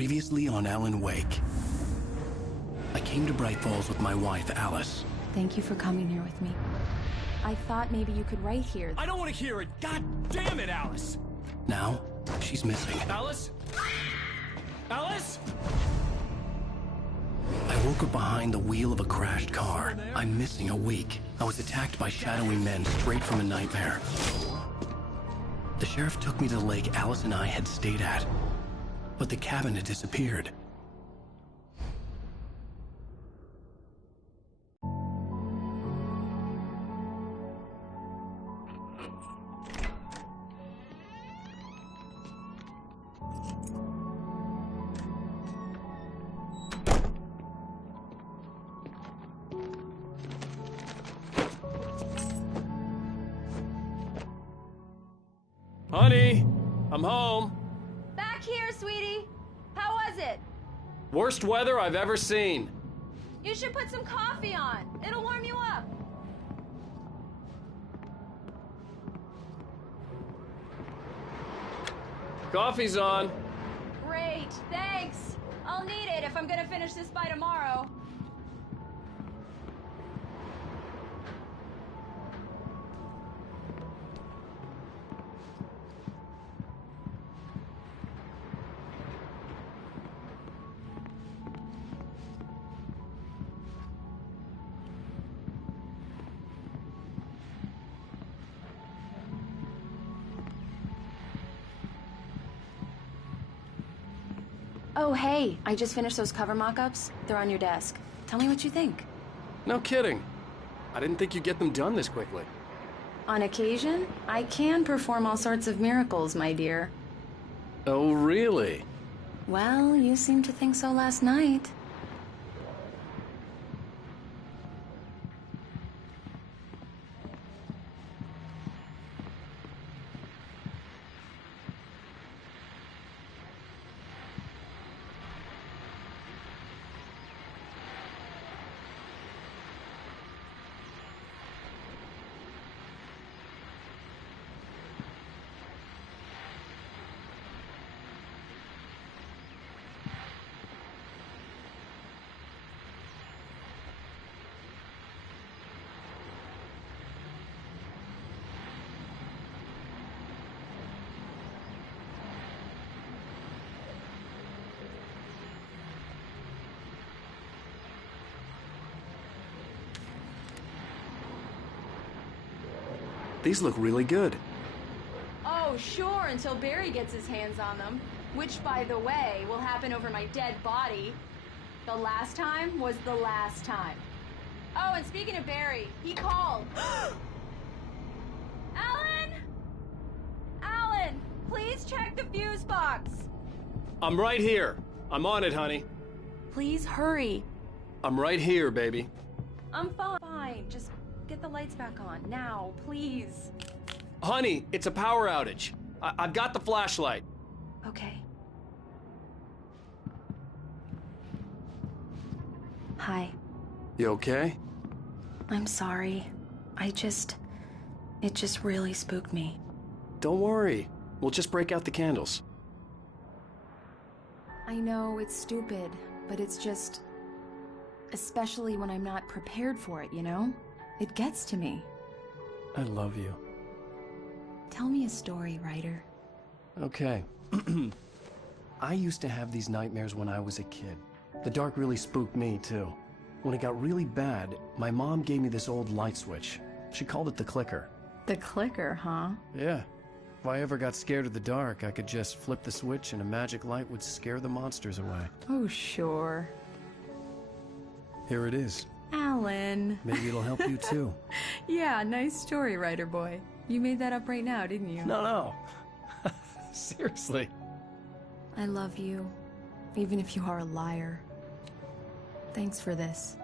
Previously on Alan Wake. I came to Bright Falls with my wife, Alice. Thank you for coming here with me. I thought maybe you could write here. I don't want to hear it! God damn it, Alice! Now, she's missing. Alice? Alice? I woke up behind the wheel of a crashed car. I'm missing a week. I was attacked by shadowy men straight from a nightmare. The sheriff took me to the lake Alice and I had stayed at. But the cabin had disappeared. Honey, I'm home. Back here, sweetie. How was it? Worst weather I've ever seen. You should put some coffee on. It'll warm you up. Coffee's on. Great, thanks. I'll need it if I'm gonna finish this by tomorrow. Oh, hey, I just finished those cover mock-ups. They're on your desk. Tell me what you think. No kidding. I didn't think you'd get them done this quickly. On occasion, I can perform all sorts of miracles, my dear. Oh, really? Well, you seemed to think so last night. These look really good. Oh, sure, until Barry gets his hands on them. Which, by the way, will happen over my dead body. The last time was the last time. Oh, and speaking of Barry, he called. Alan? Alan, please check the fuse box. I'm right here. I'm on it, honey. Please hurry. I'm right here, baby. I'm fine. Just get the lights back on. Now, please. Honey, it's a power outage. I've got the flashlight. Okay. Hi. You okay? I'm sorry. It just really spooked me. Don't worry. We'll just break out the candles. I know it's stupid, but it's just... especially when I'm not prepared for it, you know? It gets to me. I love you. Tell me a story, writer. Okay. I used to have these nightmares when I was a kid. The dark really spooked me, too. When it got really bad, my mom gave me this old light switch. She called it the clicker. The clicker, huh? Yeah. If I ever got scared of the dark, I could just flip the switch and a magic light would scare the monsters away. Oh, sure. Here it is. Alan. Maybe it'll help you, too. Yeah, nice story, writer boy. You made that up right now, didn't you? No. Seriously. I love you, even if you are a liar. Thanks for this.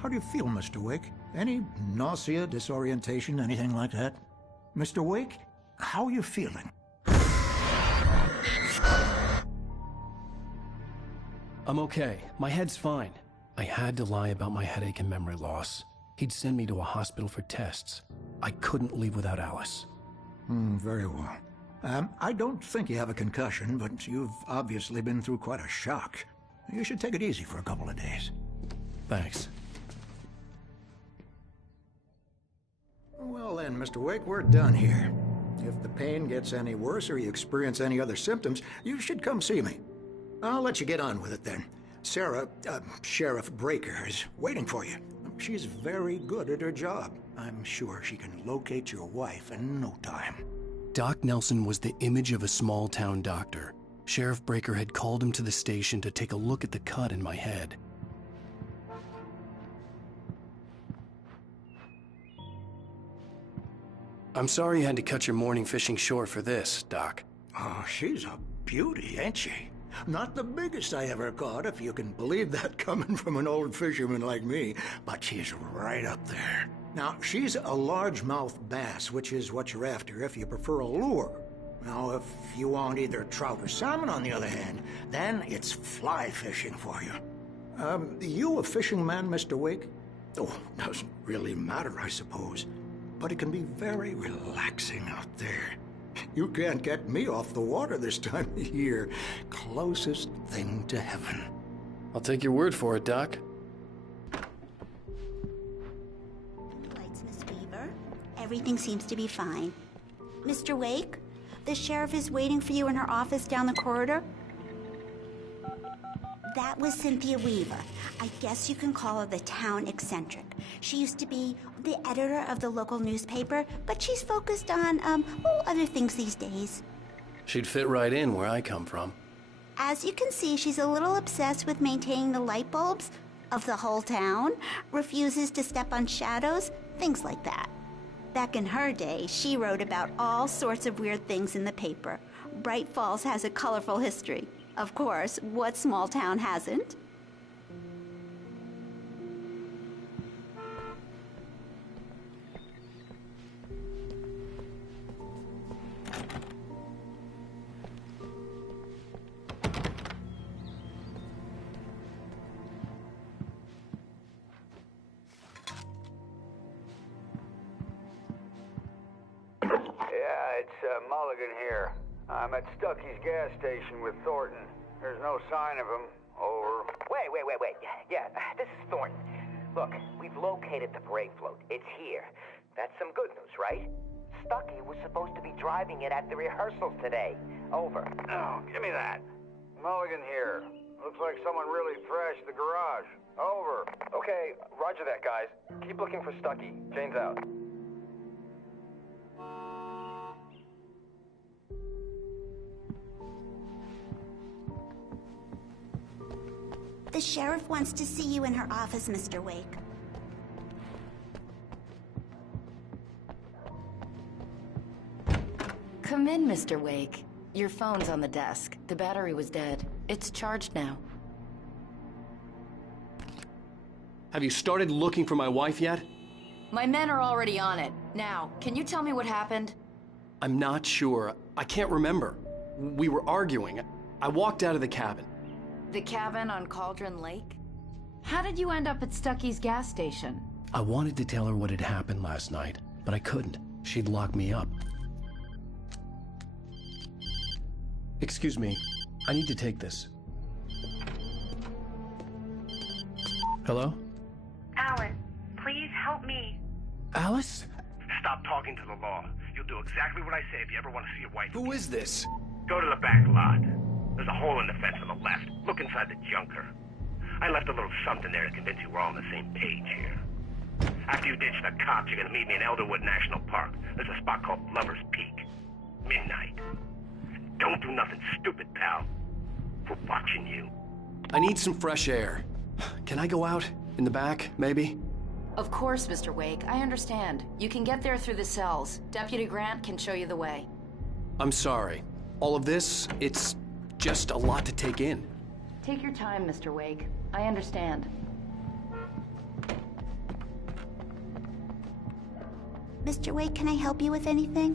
How do you feel, Mr. Wake? Any nausea, disorientation, anything like that? Mr. Wake, how are you feeling? I'm okay. My head's fine. I had to lie about my headache and memory loss. He'd send me to a hospital for tests. I couldn't leave without Alice. Very well. I don't think you have a concussion, but you've obviously been through quite a shock. You should take it easy for a couple of days. Thanks. Well then, Mr. Wake, we're done here. If the pain gets any worse or you experience any other symptoms, you should come see me. I'll let you get on with it then. Sarah, Sheriff Breaker, is waiting for you. She's very good at her job. I'm sure she can locate your wife in no time. Doc Nelson was the image of a small-town doctor. Sheriff Breaker had called him to the station to take a look at the cut in my head. I'm sorry you had to cut your morning fishing short for this, Doc. Oh, she's a beauty, ain't she? Not the biggest I ever caught, if you can believe that coming from an old fisherman like me, but she's right up there. Now, she's a largemouth bass, which is what you're after if you prefer a lure. Now, if you want either trout or salmon, on the other hand, then it's fly fishing for you. You a fishing man, Mr. Wake? Oh, doesn't really matter, I suppose. But it can be very relaxing out there. You can't get me off the water this time of year. Closest thing to heaven. I'll take your word for it, Doc. Lights, Miss Weaver. Everything seems to be fine. Mr. Wake, the sheriff is waiting for you in her office down the corridor. That was Cynthia Weaver. I guess you can call her the town eccentric. She used to be the editor of the local newspaper, but she's focused on, other things these days. She'd fit right in where I come from. As you can see, she's a little obsessed with maintaining the light bulbs of the whole town, refuses to step on shadows, things like that. Back in her day, she wrote about all sorts of weird things in the paper. Bright Falls has a colorful history. Of course, what small town hasn't? It's Mulligan here. I'm at Stucky's gas station with Thornton. There's no sign of him. Over. Wait. Yeah, this is Thornton. Look, we've located the brake float. It's here. That's some good news, right? Stucky was supposed to be driving it at the rehearsals today. Over. Oh, give me that. Mulligan here. Looks like someone really thrashed the garage. Over. Okay, roger that, guys. Keep looking for Stucky. Jane's out. The sheriff wants to see you in her office, Mr. Wake. Come in, Mr. Wake. Your phone's on the desk. The battery was dead. It's charged now. Have you started looking for my wife yet? My men are already on it. Now, can you tell me what happened? I'm not sure. I can't remember. We were arguing. I walked out of the cabin. The cabin on Cauldron Lake? How did you end up at Stucky's gas station? I wanted to tell her what had happened last night, but I couldn't. She'd lock me up. Excuse me. I need to take this. Hello? Alan, please help me. Alice? Stop talking to the law. You'll do exactly what I say if you ever want to see your wife. Who is this? Go to the back lot. There's a hole in the fence on the left. Look inside the junker. I left a little something there to convince you we're all on the same page here. After you ditch the cops, you're gonna meet me in Elderwood National Park. There's a spot called Lover's Peak. Midnight. Don't do nothing stupid, pal. We're watching you. I need some fresh air. Can I go out? In the back, maybe? Of course, Mr. Wake. I understand. You can get there through the cells. Deputy Grant can show you the way. I'm sorry. All of this, it's just a lot to take in. Take your time, Mr. Wake. I understand. Mr. Wake, can I help you with anything?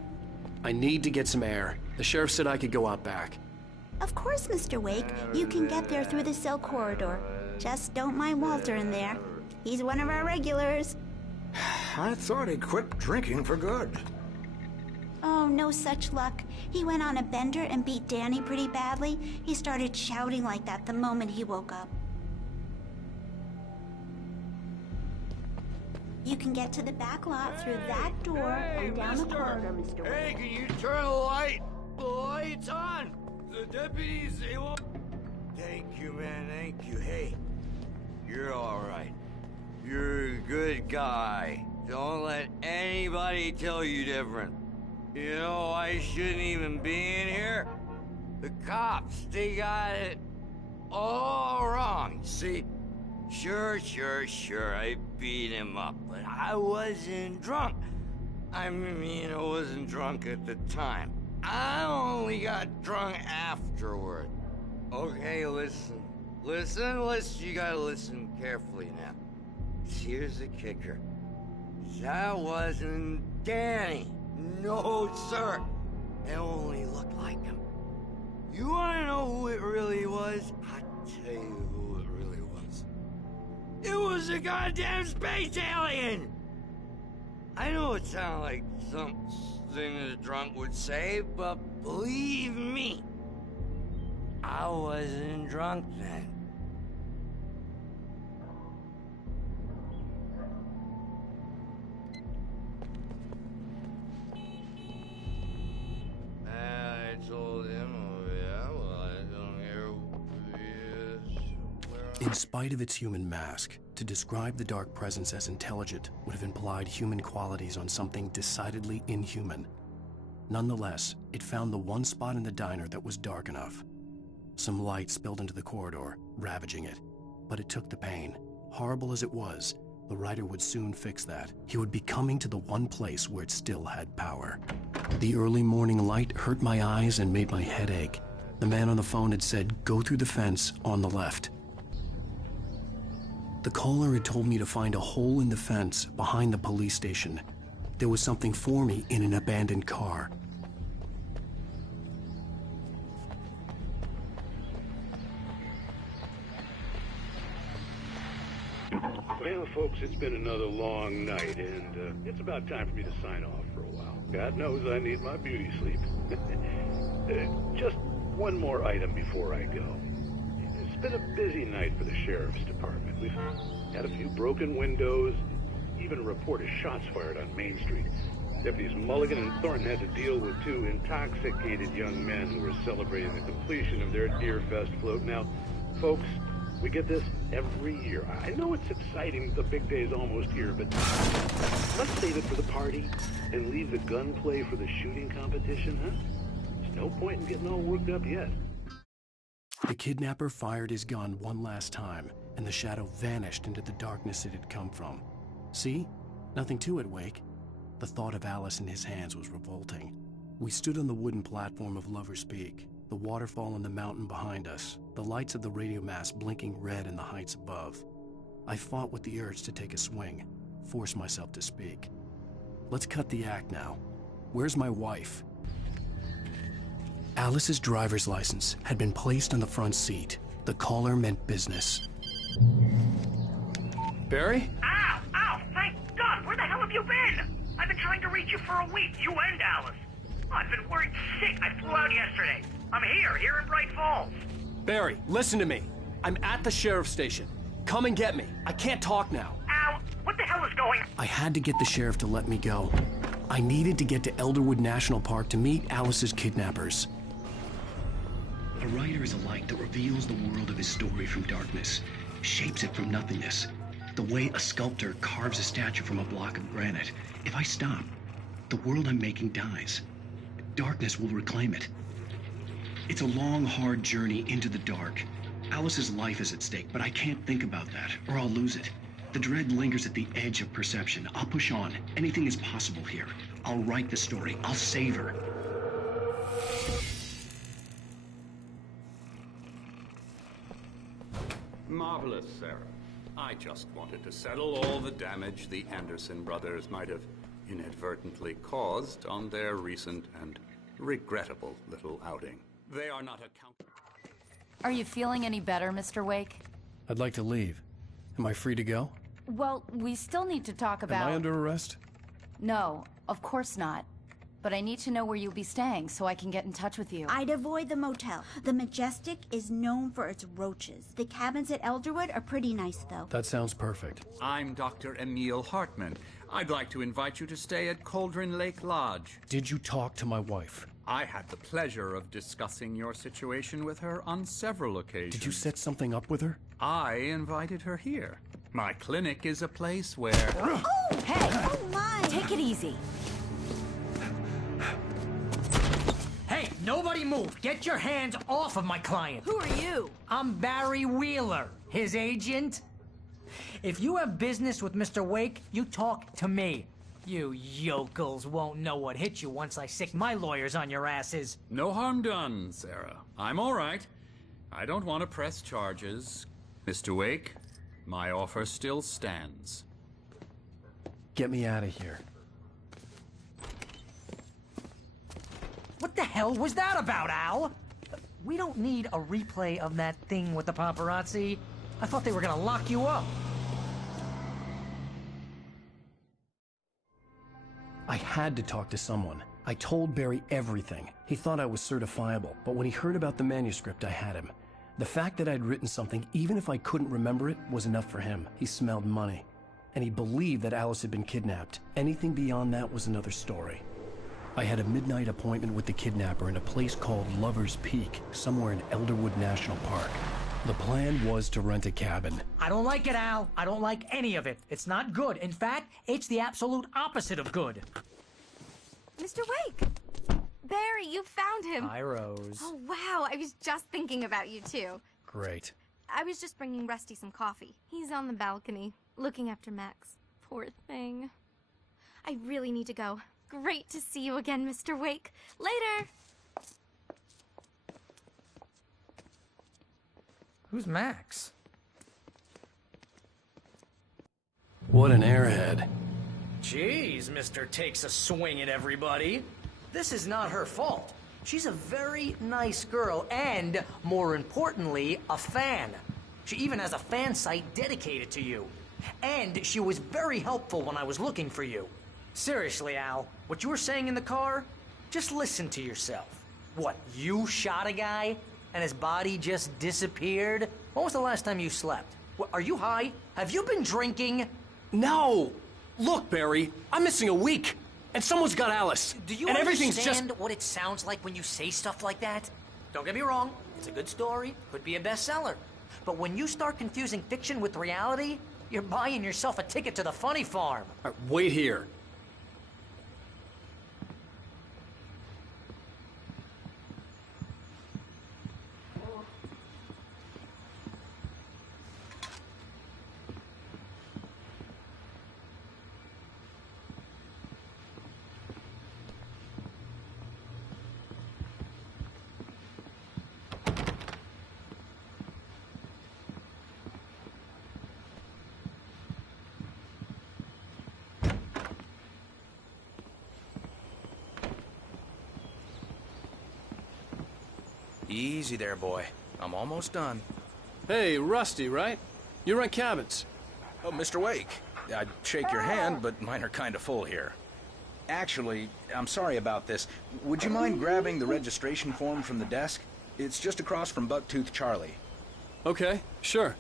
I need to get some air. The sheriff said I could go out back. Of course, Mr. Wake. You can get there through the cell corridor. Just don't mind Walter in there. He's one of our regulars. I thought he quit drinking for good. Oh, no such luck. He went on a bender and beat Danny pretty badly. He started shouting like that the moment he woke up. You can get to the back lot through that door and down the corridor, Mr. Wake. Hey, can you turn the light? The light's on! The deputies, they won't... Thank you, man, thank you. Hey, you're alright. You're a good guy. Don't let anybody tell you different. You know, I shouldn't even be in here. The cops, they got it all wrong. See, sure, I beat him up, but I wasn't drunk. I mean, I wasn't drunk at the time. I only got drunk afterward. Okay, listen. You gotta listen carefully now. Here's the kicker. That wasn't Danny. No, sir. It only looked like him. You wanna know who it really was? I'll tell you who it really was. It was a goddamn space alien! I know it sounds like something a drunk would say, but believe me, I wasn't drunk then. I told him, oh yeah, well, I don't hear who he is. In spite of its human mask, to describe the dark presence as intelligent would have implied human qualities on something decidedly inhuman. Nonetheless, it found the one spot in the diner that was dark enough. Some light spilled into the corridor, ravaging it. But it took the pain. Horrible as it was, the writer would soon fix that. He would be coming to the one place where it still had power. The early morning light hurt my eyes and made my head ache. The man on the phone had said, "Go through the fence on the left." The caller had told me to find a hole in the fence behind the police station. There was something for me in an abandoned car. Well, folks, it's been another long night, and it's about time for me to sign off for a while. God knows I need my beauty sleep. Just one more item before I go. It's been a busy night for the sheriff's department. We've had a few broken windows, even a report of shots fired on Main Street. Deputies Mulligan and Thornton had to deal with two intoxicated young men who were celebrating the completion of their Deer Fest float. Now, folks, we get this every year. I know it's exciting, the big day's almost here, but let's save it for the party and leave the gunplay for the shooting competition, huh? There's no point in getting all worked up yet. The kidnapper fired his gun one last time, and the shadow vanished into the darkness it had come from. See? Nothing to it, Wake. The thought of Alice in his hands was revolting. We stood on the wooden platform of Lover's Peak, the waterfall and the mountain behind us, the lights of the radio mast blinking red in the heights above. I fought with the urge to take a swing, force myself to speak. Let's cut the act now. Where's my wife? Alice's driver's license had been placed on the front seat. The caller meant business. Barry? Ow! Ow! Thank God! Where the hell have you been? I've been trying to reach you for a week, you and Alice. I've been worried sick. I flew out yesterday. I'm here in Bright Falls. Barry, listen to me. I'm at the sheriff's station. Come and get me. I can't talk now. Ow! What the hell is going on? I had to get the sheriff to let me go. I needed to get to Elderwood National Park to meet Alice's kidnappers. A writer is a light that reveals the world of his story from darkness, shapes it from nothingness. The way a sculptor carves a statue from a block of granite. If I stop, the world I'm making dies. Darkness will reclaim it. It's a long, hard journey into the dark. Alice's life is at stake, but I can't think about that, or I'll lose it. The dread lingers at the edge of perception. I'll push on. Anything is possible here. I'll write the story. I'll save her. Marvelous, Sarah. I just wanted to settle all the damage the Anderson brothers might have inadvertently caused on their recent and regrettable little outing. They are not accountable. Are you feeling any better, Mr. Wake? I'd like to leave. Am I free to go? Well, we still need to talk about... Am I under arrest? No, of course not. But I need to know where you'll be staying so I can get in touch with you. I'd avoid the motel. The Majestic is known for its roaches. The cabins at Elderwood are pretty nice, though. That sounds perfect. I'm Dr. Emil Hartman. I'd like to invite you to stay at Cauldron Lake Lodge. Did you talk to my wife? I had the pleasure of discussing your situation with her on several occasions. Did you set something up with her? I invited her here. My clinic is a place where... Oh! Hey! Oh, my! Take it easy. Hey, nobody move! Get your hands off of my client! Who are you? I'm Barry Wheeler, his agent. If you have business with Mr. Wake, you talk to me. You yokels won't know what hit you once I sick my lawyers on your asses. No harm done, Sarah. I'm all right. I don't want to press charges. Mr. Wake, my offer still stands. Get me out of here. What the hell was that about, Al? We don't need a replay of that thing with the paparazzi. I thought they were gonna lock you up. I had to talk to someone. I told Barry everything. He thought I was certifiable, but when he heard about the manuscript, I had him. The fact that I'd written something, even if I couldn't remember it, was enough for him. He smelled money. And he believed that Alice had been kidnapped. Anything beyond that was another story. I had a midnight appointment with the kidnapper in a place called Lover's Peak, somewhere in Elderwood National Park. The plan was to rent a cabin. I don't like it, Al. I don't like any of it. It's not good. In fact, it's the absolute opposite of good. Mr. Wake! Barry, you found him. Hi, Rose. Oh, wow. I was just thinking about you, too. Great. I was just bringing Rusty some coffee. He's on the balcony, looking after Max. Poor thing. I really need to go. Great to see you again, Mr. Wake. Later! Who's Max? What an airhead. Jeez, Mr. Takes a swing at everybody. This is not her fault. She's a very nice girl and, more importantly, a fan. She even has a fan site dedicated to you. And she was very helpful when I was looking for you. Seriously, Al, what you were saying in the car? Just listen to yourself. What, you shot a guy and his body just disappeared? When was the last time you slept? What, are you high? Have you been drinking? No! Look, Barry, I'm missing a week, and someone's got Alice. Do you and understand what it sounds like when you say stuff like that? Don't get me wrong, it's a good story, could be a bestseller. But when you start confusing fiction with reality, you're buying yourself a ticket to the funny farm. Wait here. Easy there, boy. I'm almost done. Hey, Rusty, right? You rent cabins. Oh, Mr. Wake. I'd shake your hand, but mine are kind of full here. Actually, I'm sorry about this. Would you mind grabbing the registration form from the desk? It's just across from Bucktooth Charlie. Okay, sure.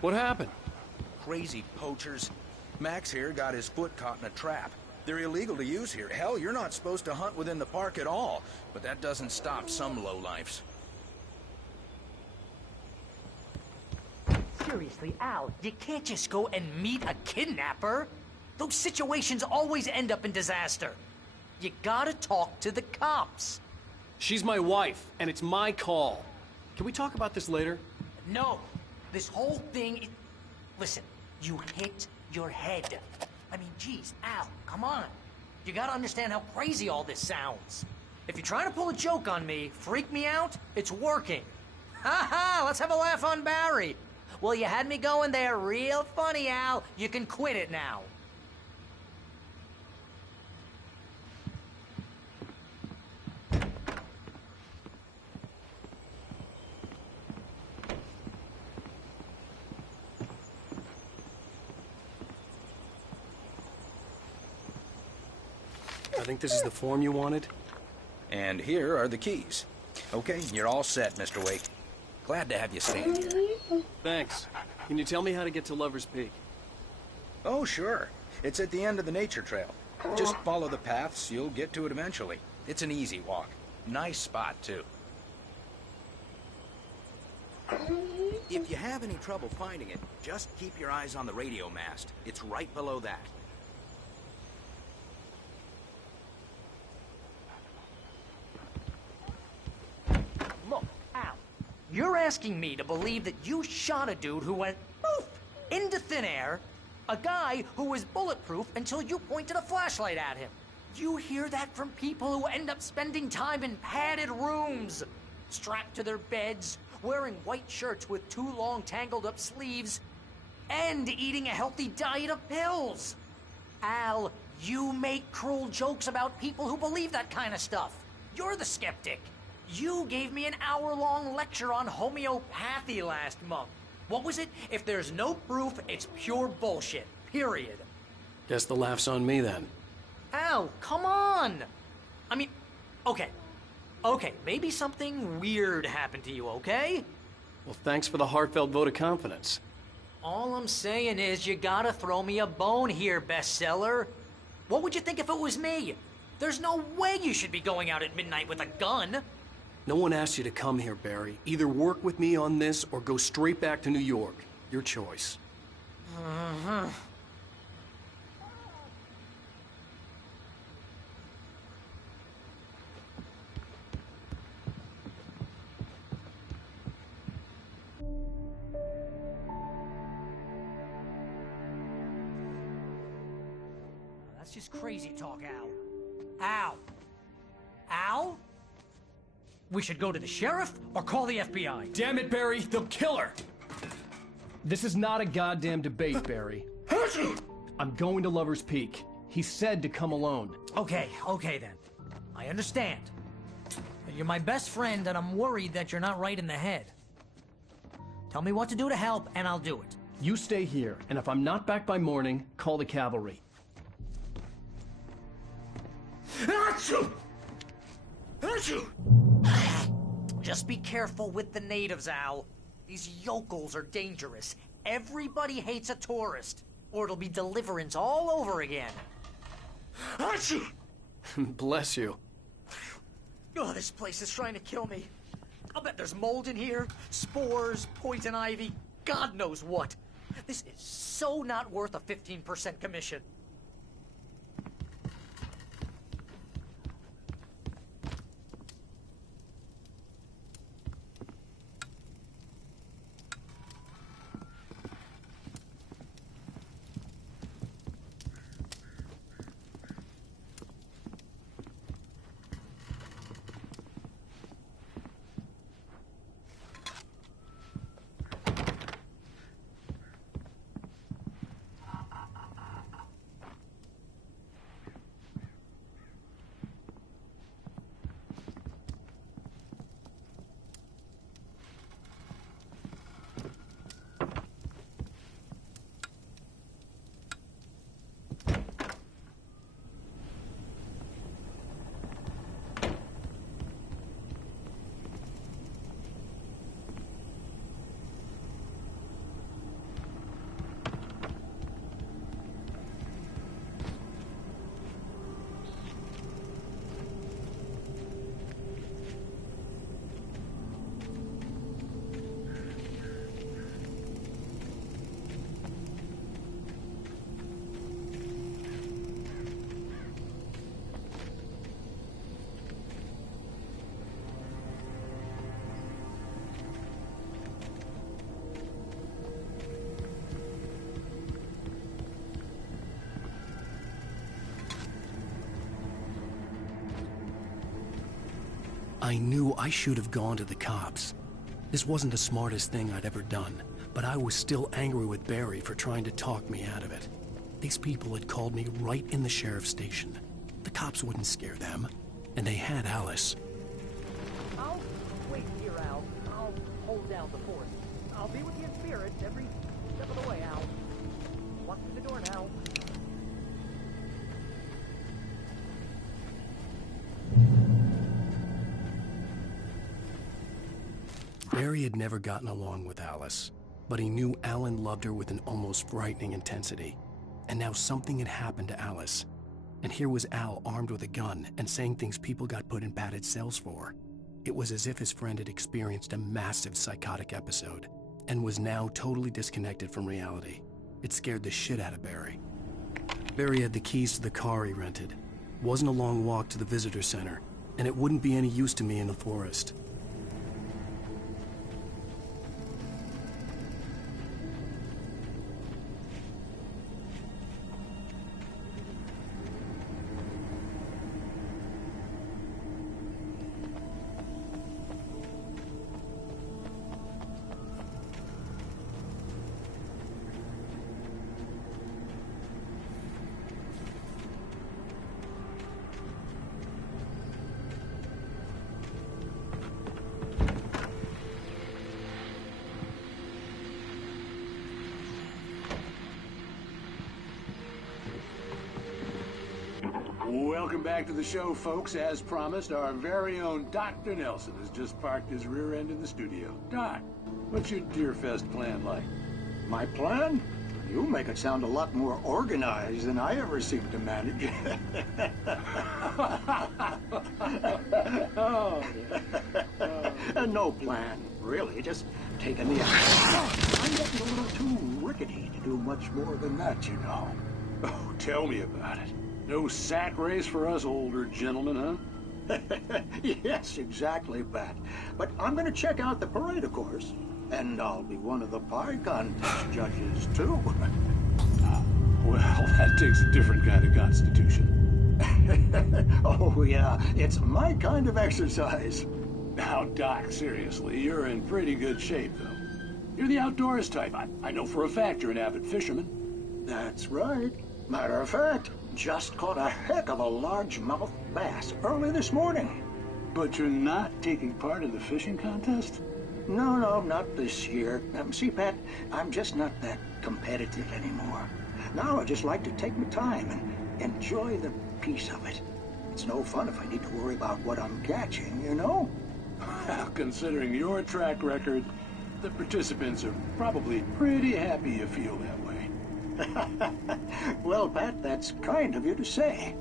What happened? Crazy poachers. Max here got his foot caught in a trap. They're illegal to use here. Hell, you're not supposed to hunt within the park at all. But that doesn't stop some lowlifes. Seriously, Al, you can't just go and meet a kidnapper. Those situations always end up in disaster. You gotta talk to the cops. She's my wife, and it's my call. Can we talk about this later? No. This whole thing... Listen, you hit your head. I mean, geez, Al, come on. You gotta understand how crazy all this sounds. If you're trying to pull a joke on me, freak me out, it's working. Ha ha, let's have a laugh on Barry. Well, you had me going there real funny, Al. You can quit it now. I think this is the form you wanted. And here are the keys. Okay, you're all set, Mr. Wake. Glad to have you stand here. Thanks. Can you tell me how to get to Lover's Peak? Oh, sure. It's at the end of the nature trail. Just follow the paths, you'll get to it eventually. It's an easy walk. Nice spot, too. If you have any trouble finding it, just keep your eyes on the radio mast. It's right below that. Look, Al, you're asking me to believe that you shot a dude who went poof into thin air, a guy who was bulletproof until you pointed a flashlight at him. You hear that from people who end up spending time in padded rooms, strapped to their beds, wearing white shirts with too long tangled up sleeves, and eating a healthy diet of pills. Al, you make cruel jokes about people who believe that kind of stuff. You're the skeptic. You gave me an hour-long lecture on homeopathy last month. What was it? If there's no proof, it's pure bullshit. Period. Guess the laugh's on me then. Al, come on! I mean, okay. Okay, maybe something weird happened to you, okay? Well, thanks for the heartfelt vote of confidence. All I'm saying is you gotta throw me a bone here, bestseller. What would you think if it was me? There's no way you should be going out at midnight with a gun. No one asked you to come here, Barry. Either work with me on this or go straight back to New York. Your choice. Uh-huh. That's just crazy talk, Al. Al! Al? We should go to the sheriff or call the FBI. Damn it, Barry! They'll kill her! This is not a goddamn debate, Barry. I'm going to Lover's Peak. He said to come alone. Okay then. I understand. But you're my best friend, and I'm worried that you're not right in the head. Tell me what to do to help, and I'll do it. You stay here, and if I'm not back by morning, call the cavalry. Achoo! Achoo! Just be careful with the natives, Al. These yokels are dangerous. Everybody hates a tourist, or it'll be Deliverance all over again. Achoo! Bless you. Oh, this place is trying to kill me. I'll bet there's mold in here, spores, poison ivy, God knows what. This is so not worth a 15% commission. I knew I should have gone to the cops. This wasn't the smartest thing I'd ever done, but I was still angry with Barry for trying to talk me out of it. These people had called me right in the sheriff's station. The cops wouldn't scare them, and they had Alice. I'll wait here, Al. I'll hold down the fort. I'll be with you in spirit every step of the way, Al. Walk through the door now. Barry had never gotten along with Alice, but he knew Alan loved her with an almost frightening intensity. And now something had happened to Alice. And here was Al armed with a gun and saying things people got put in padded cells for. It was as if his friend had experienced a massive psychotic episode and was now totally disconnected from reality. It scared the shit out of Barry. Barry had the keys to the car he rented. It wasn't a long walk to the visitor center, and it wouldn't be any use to me in the forest. Welcome back to the show, folks. As promised, our very own Dr. Nelson has just parked his rear end in the studio. Doc, what's your Deerfest plan like? My plan? You make it sound a lot more organized than I ever seem to manage. No plan, really. Just taking the action. I'm getting a little too rickety to do much more than that, you know. Oh, tell me about it. No sack race for us older gentlemen, huh? Yes, exactly, Pat. But I'm going to check out the parade, of course. And I'll be one of the pie contest judges, too. Well, that takes a different kind of constitution. Oh, yeah. It's my kind of exercise. Now, Doc, seriously, you're in pretty good shape, though. You're the outdoors type. I know for a fact you're an avid fisherman. That's right. Matter of fact, just caught a heck of a largemouth bass early this morning. But you're not taking part in the fishing contest? No, not this year. See, Pat, I'm just not that competitive anymore. Now I just like to take my time and enjoy the peace of it. It's no fun if I need to worry about what I'm catching, you know? Considering your track record, the participants are probably pretty happy you feel that way. Well, Pat, that's kind of you to say.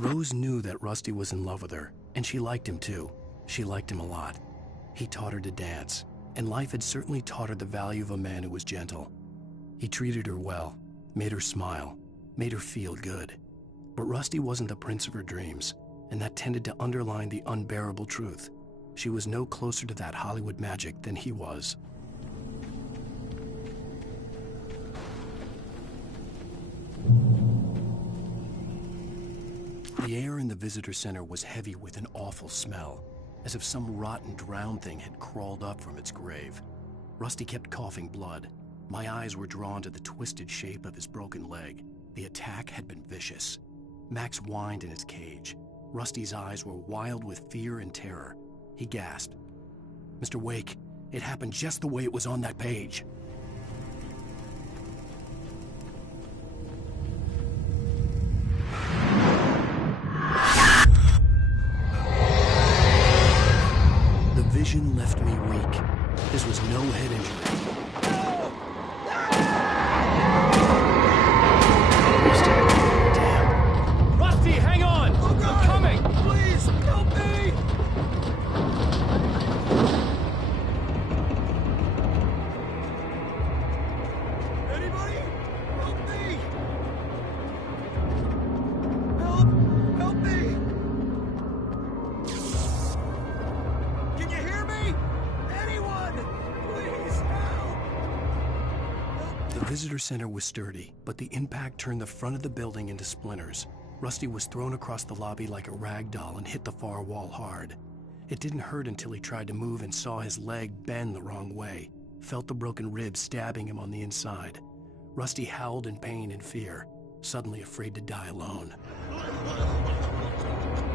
Rose knew that Rusty was in love with her, and she liked him too. She liked him a lot. He taught her to dance, and life had certainly taught her the value of a man who was gentle. He treated her well, made her smile, made her feel good. But Rusty wasn't the prince of her dreams, and that tended to underline the unbearable truth. She was no closer to that Hollywood magic than he was. The air in the visitor center was heavy with an awful smell, as if some rotten drowned thing had crawled up from its grave. Rusty kept coughing blood. My eyes were drawn to the twisted shape of his broken leg. The attack had been vicious. Max whined in his cage. Rusty's eyes were wild with fear and terror. He gasped. "Mr. Wake, it happened just the way it was on that page." The vision left me weak. This was no head injury. visitor center was sturdy, but the impact turned the front of the building into splinters. Rusty was thrown across the lobby like a rag doll and hit the far wall hard. It didn't hurt until he tried to move and saw his leg bend the wrong way, felt the broken ribs stabbing him on the inside. Rusty howled in pain and fear, suddenly afraid to die alone.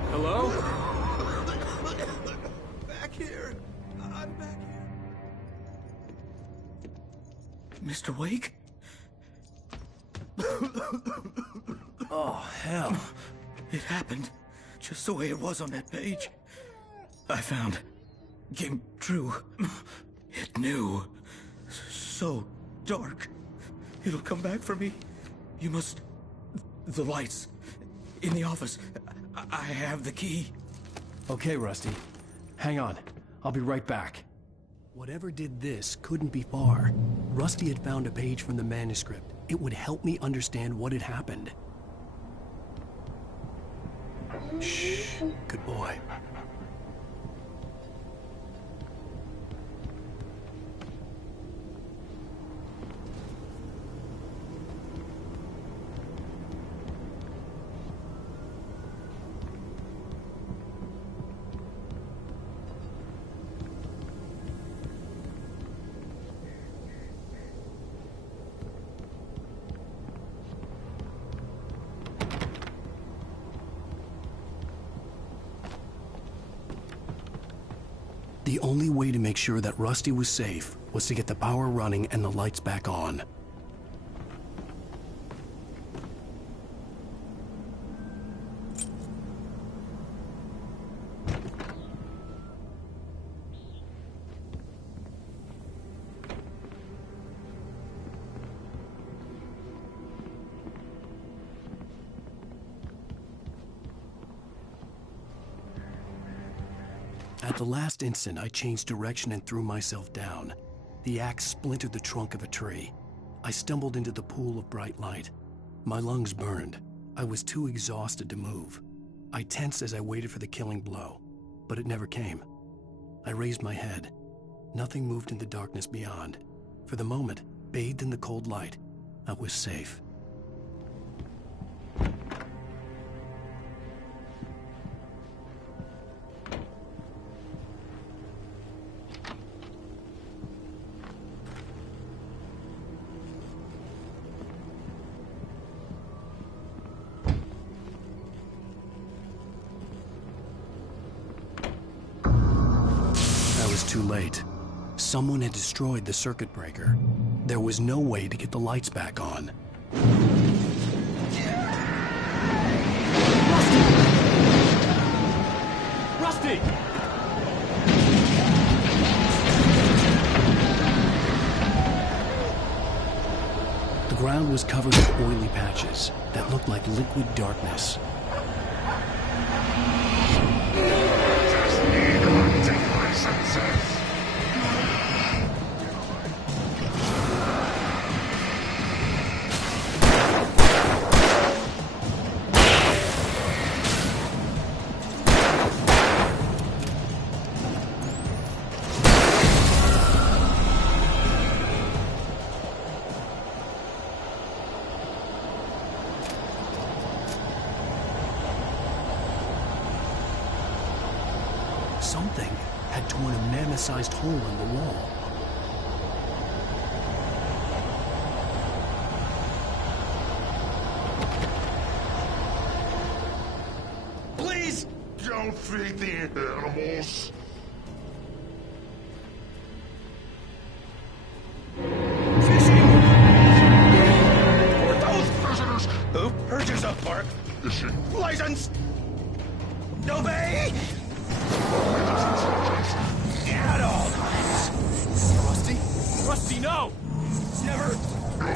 Hello? Back here. I'm back here. Mr. Wake? Oh, hell. It happened just the way it was on that page. I found. Came true. It knew. So dark. It'll come back for me. You must... The lights. In the office. I have the key. Okay, Rusty. Hang on. I'll be right back. Whatever did this couldn't be far. Rusty had found a page from the manuscript. It would help me understand what had happened. Shh. Good boy. The only way to make sure that Rusty was safe was to get the power running and the lights back on. At the last instant, I changed direction and threw myself down. The axe splintered the trunk of a tree. I stumbled into the pool of bright light. My lungs burned. I was too exhausted to move. I tensed as I waited for the killing blow, but it never came. I raised my head. Nothing moved in the darkness beyond. For the moment, bathed in the cold light, I was safe. Too late. Someone had destroyed the circuit breaker. There was no way to get the lights back on. Rusty! The ground was covered with oily patches that looked like liquid darkness. Something had torn a mammoth-sized hole in the wall. Please don't feed the animals. Fishing! For those visitors who purchase a park license, obey! At all times. Rusty? Rusty, no! Never.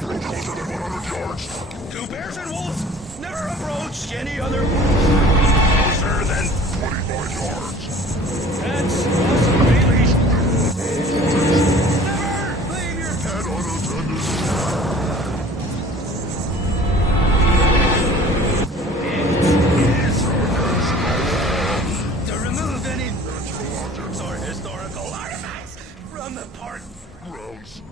Don't go closer than 100 yards. Two bears and wolves never approached any other closer than 25 yards. That's us, Bailey. Never leave your pet unattended. It is to remove any natural objects or historical artifacts from the park grounds.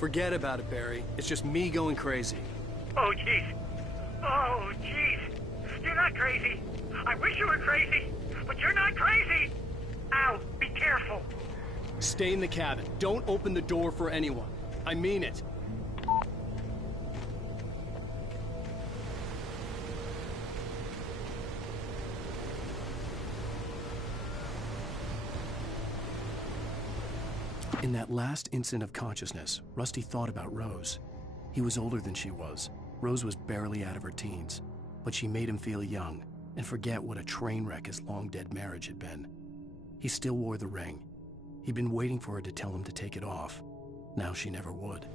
Forget about it, Barry. It's just me going crazy. Oh, jeez. Oh, jeez. You're not crazy. I wish you were crazy, but you're not crazy. Al, be careful. Stay in the cabin. Don't open the door for anyone. I mean it. In that last instant of consciousness, Rusty thought about Rose. He was older than she was. Rose was barely out of her teens, but she made him feel young and forget what a train wreck his long-dead marriage had been. He still wore the ring. He'd been waiting for her to tell him to take it off. Now she never would.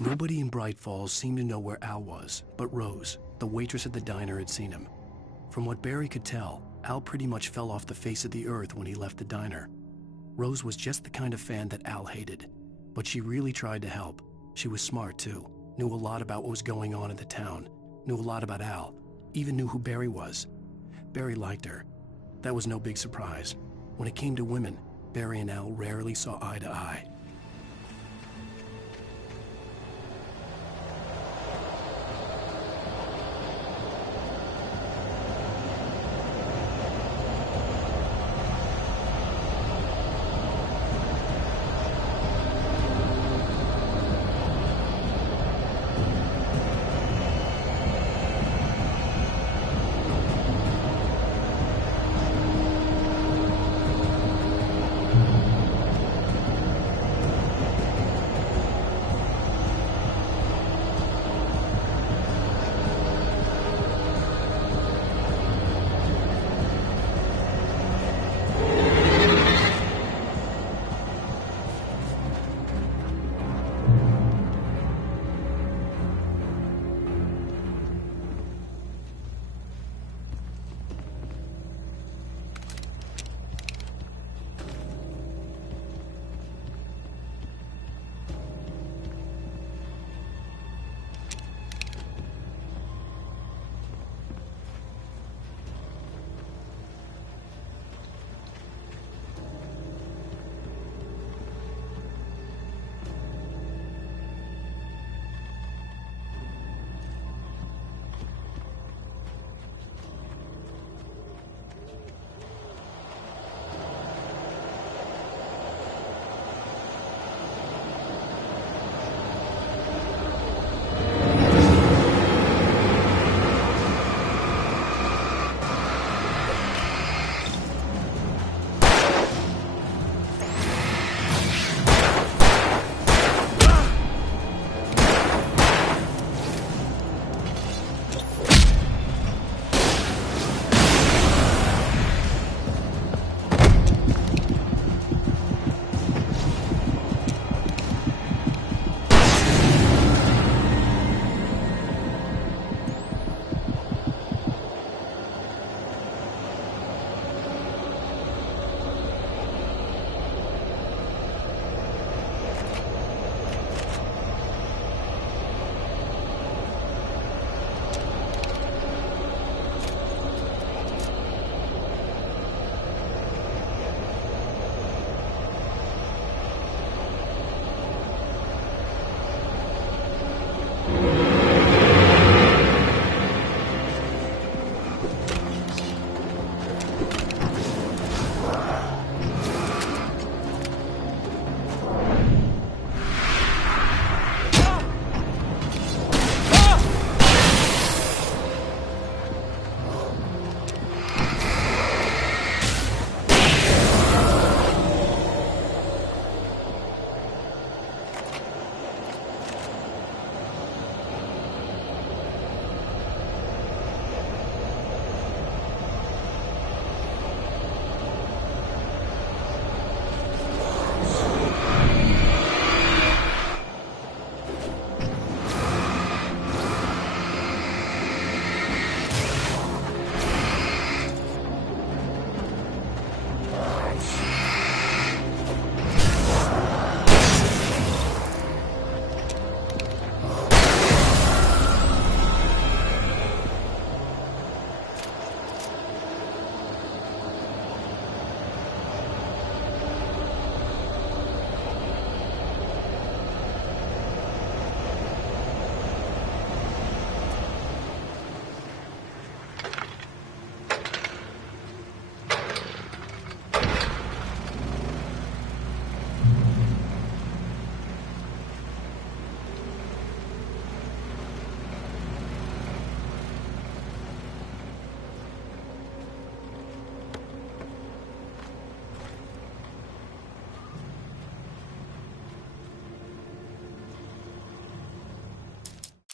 Nobody in Bright Falls seemed to know where Al was, but Rose, the waitress at the diner, had seen him. From what Barry could tell, Al pretty much fell off the face of the earth when he left the diner. Rose was just the kind of fan that Al hated, but she really tried to help. She was smart, too, knew a lot about what was going on in the town, knew a lot about Al, even knew who Barry was. Barry liked her. That was no big surprise. When it came to women, Barry and Al rarely saw eye to eye.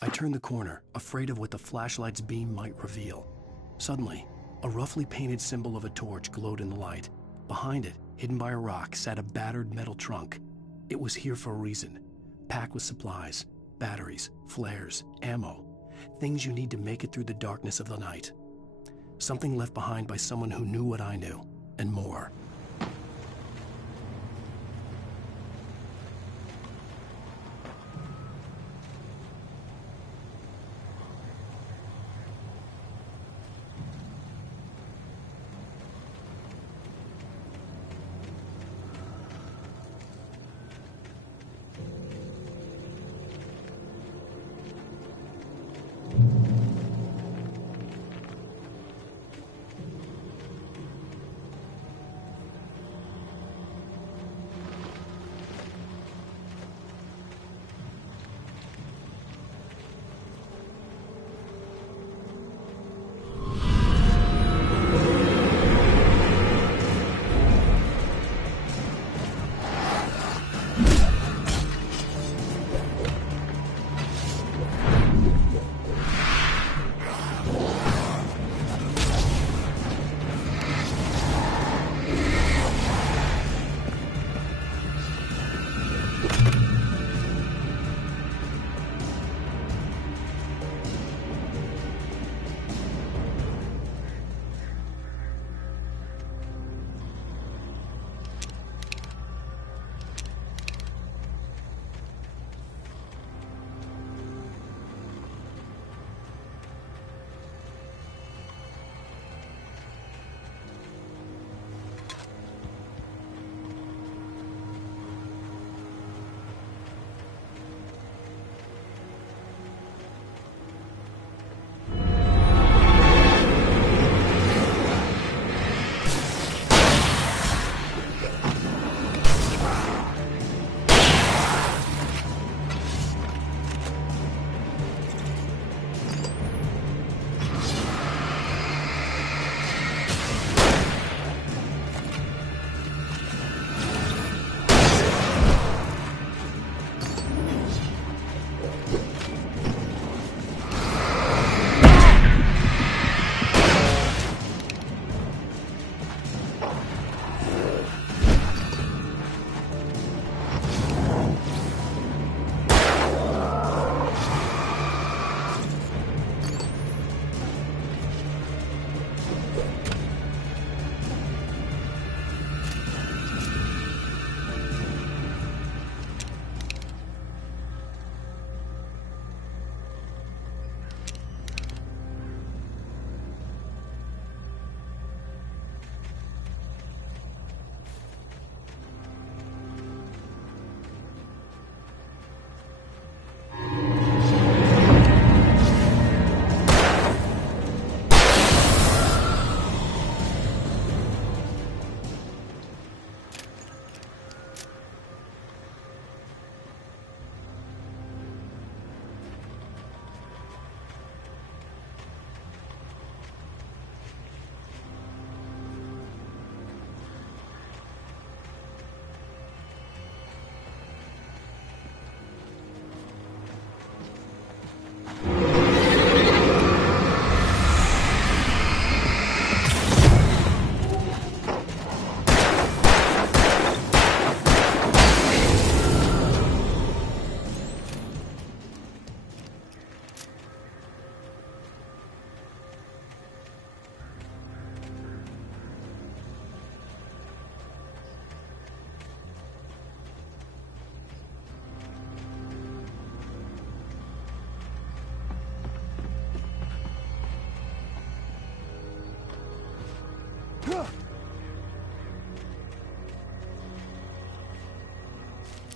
I turned the corner, afraid of what the flashlight's beam might reveal. Suddenly, a roughly painted symbol of a torch glowed in the light. Behind it, hidden by a rock, sat a battered metal trunk. It was here for a reason, packed with supplies, batteries, flares, ammo, things you need to make it through the darkness of the night. Something left behind by someone who knew what I knew, and more.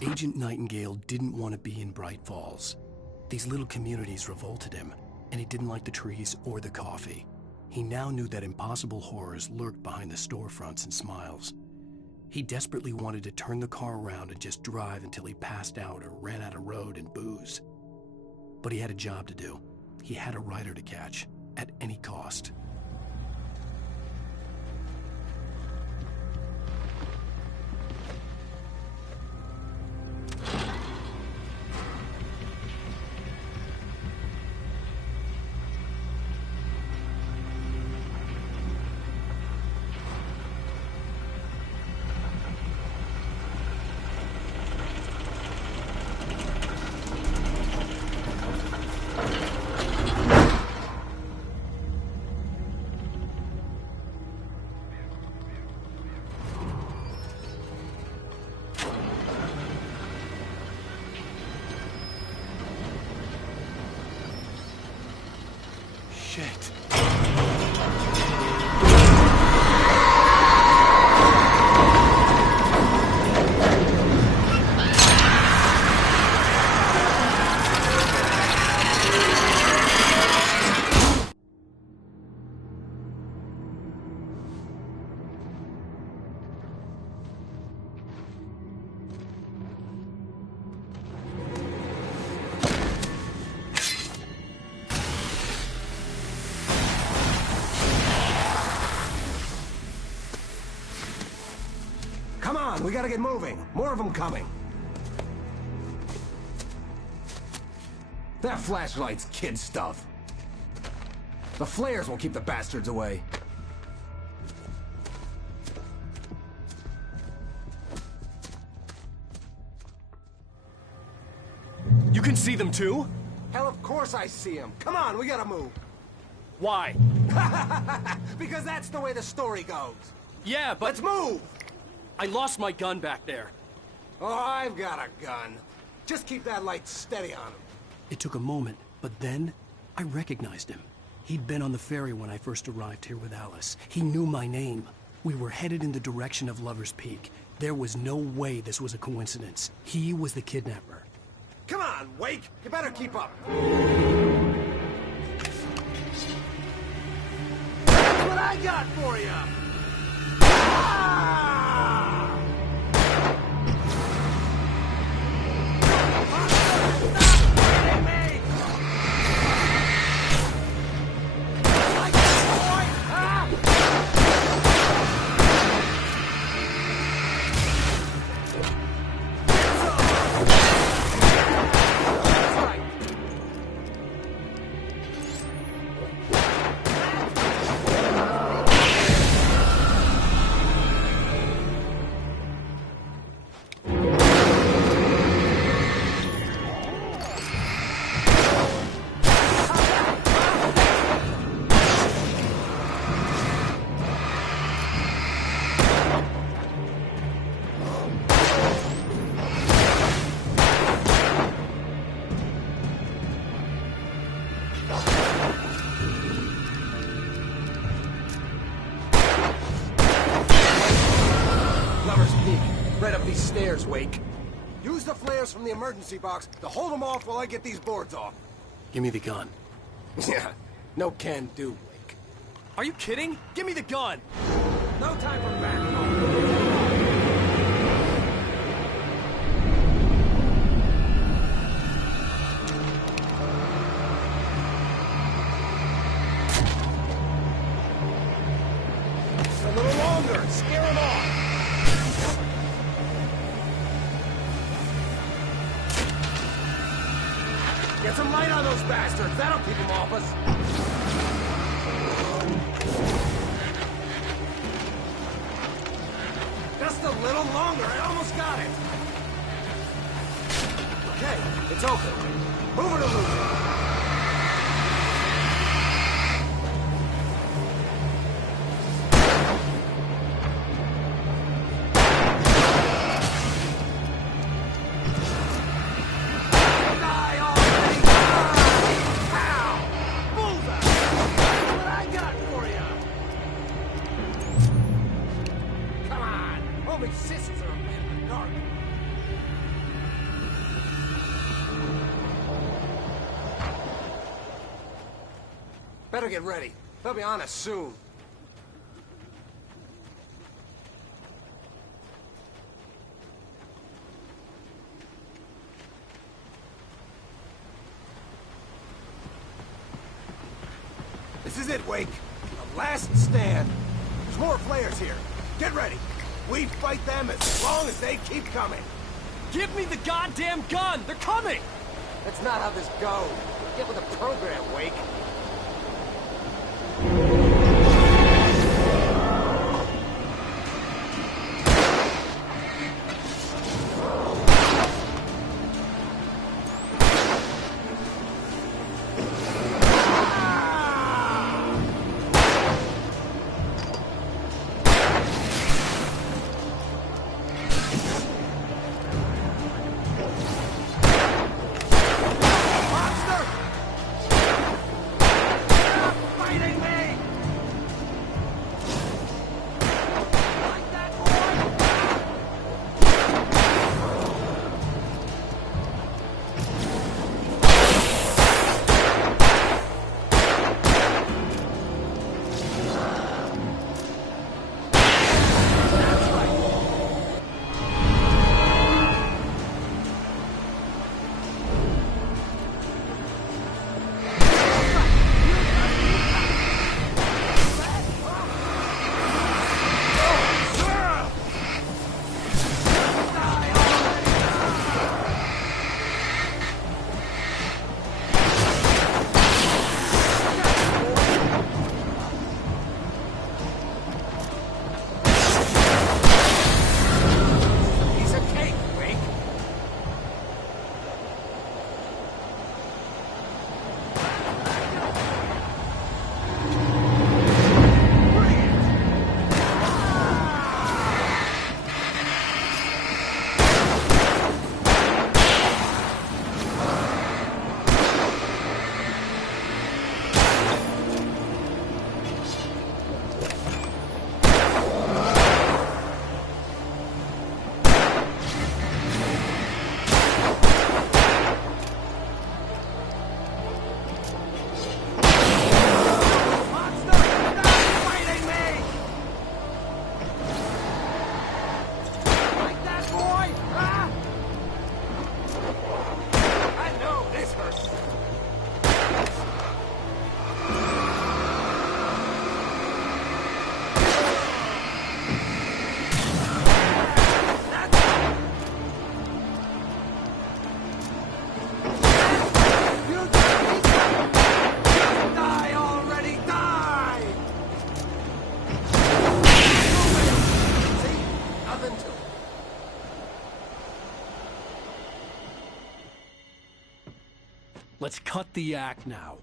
Agent Nightingale didn't want to be in Bright Falls. These little communities revolted him, and he didn't like the trees or the coffee. He now knew that impossible horrors lurked behind the storefronts and smiles. He desperately wanted to turn the car around and just drive until he passed out or ran out of road and booze. But he had a job to do. He had a rider to catch, at any cost. Shit. Come on, we gotta get moving. More of them coming. That flashlight's kid stuff. The flares won't keep the bastards away. You can see them too? Hell, of course I see them. Come on, we gotta move. Why? Because that's the way the story goes. Yeah, but... Let's move! I lost my gun back there. Oh, I've got a gun. Just keep that light steady on him. It took a moment, but then I recognized him. He'd been on the ferry when I first arrived here with Alice. He knew my name. We were headed in the direction of Lover's Peak. There was no way this was a coincidence. He was the kidnapper. Come on, Wake! You better keep up. That's what I got for you! Right up these stairs, Wake. Use the flares from the emergency box to hold them off while I get these boards off. Give me the gun. Yeah, no can do, Wake. Are you kidding? Give me the gun! No time for back. A little longer. Scare him off. Get some light on those bastards. That'll keep them off us. Just a little longer. I almost got it. Okay, it's open. Move it or lose it. Better get ready. They'll be on us soon. This is it, Wake. The last stand. There's more flares here. Get ready. We fight them as long as they keep coming. Give me the goddamn gun! They're coming! That's not how this goes. Get with the program, Wake. let's cut the act now.